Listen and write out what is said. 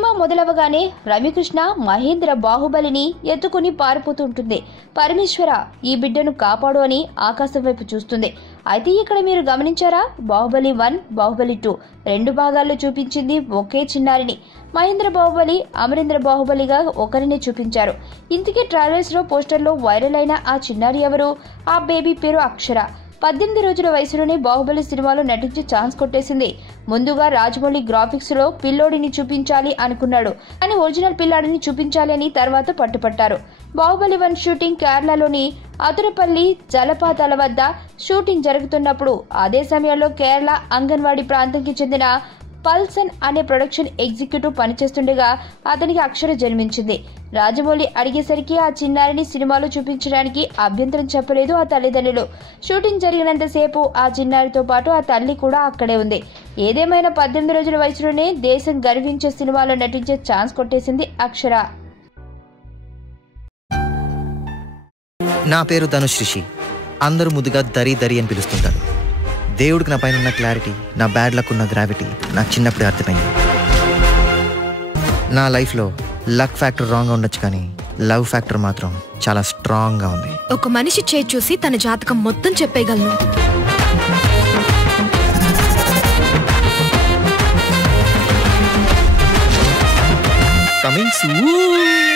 Cinema మొదలవగానే Ramyakrishna Mahindra బాహుబలిని ఎత్తుకుని పారిపోతుంటుంది. పరమేశ్వర ఈ బిడ్డను కాపాడు అని ఆకాశం వైపు చూస్తుంది. అయితే ఇక్కడ మీరు గమనించారా, బాహుబలి 1, బాహుబలి 2 2 భాగాల్లో చూపించింది ఒకే చిన్నారిని. మహేంద్ర బాహుబలి, అమరేంద్ర బాహుబలిగా ఒకరిని చూపించారు. ఇంతకీ ట్రైలర్స్ లో పోస్టర్ లో వైరల్ అయిన ఆ చిన్నారి ఎవరు? ఆ బేబీ పేరు అక్షర. 18 రోజుల వయసులోనే బాహుబలి సినిమాలో నటించి ఛాన్స్ కొట్టేసింది. ముందుగా రాజమౌళి గ్రాఫిక్స్ లో పిల్లోడిని చూపించాలి అనుకున్నాడు, కానీ ఒరిజినల్ పిల్లాడిని చూపించాలి అని తర్వాత పట్టుపట్టారు. బాహుబలి 1 షూటింగ్ కేరళలోని అతురపల్లి జలపాతాల వద్ద షూటింగ్ జరుగుతున్నప్పుడు అదే సమయంలో కేరళ అంగన్వాడీ ప్రాంతంకి చెందిన పల్సన్ అనే ప్రొడక్షన్ ఎగ్జిక్యూటివ్ పనిచేస్తుండగా అతనికి అక్షర జన్మించింది. రాజమౌళి అడిగేసరికి ఆ చిన్నారిని సినిమాలో చూపించడానికి అభ్యంతరం చెప్పలేదు ఆ తల్లిదండ్రులు. షూటింగ్ జరిగినంతసేపు ఆ చిన్నారితో పాటు ఆ తల్లి కూడా అక్కడే ఉంది. ఏదేమైనా 18 రోజుల వయసులోనే దేశం గర్వించే సినిమాలో నటించే ఛాన్స్ కొట్టేసింది అక్షర. నా పేరు ధనుష్ రిషి. అందరూ ముద్దుగా దరి దరి అని పిలుస్తుంటారు. దేవుడికి నా పైన ఉన్న క్లారిటీ, నా బ్యాడ్ లక్ ఉన్న గ్రావిటీ నాకు చిన్నప్పుడే అర్థమైంది. నా లైఫ్లో లక్ ఫ్యాక్టర్ రాంగ్గా ఉండొచ్చు, కానీ లవ్ ఫ్యాక్టర్ మాత్రం చాలా స్ట్రాంగ్గా ఉంది. ఒక మనిషి చేయి చూసి తన జాతకం మొత్తం చెప్పేయగలను. Coming soon.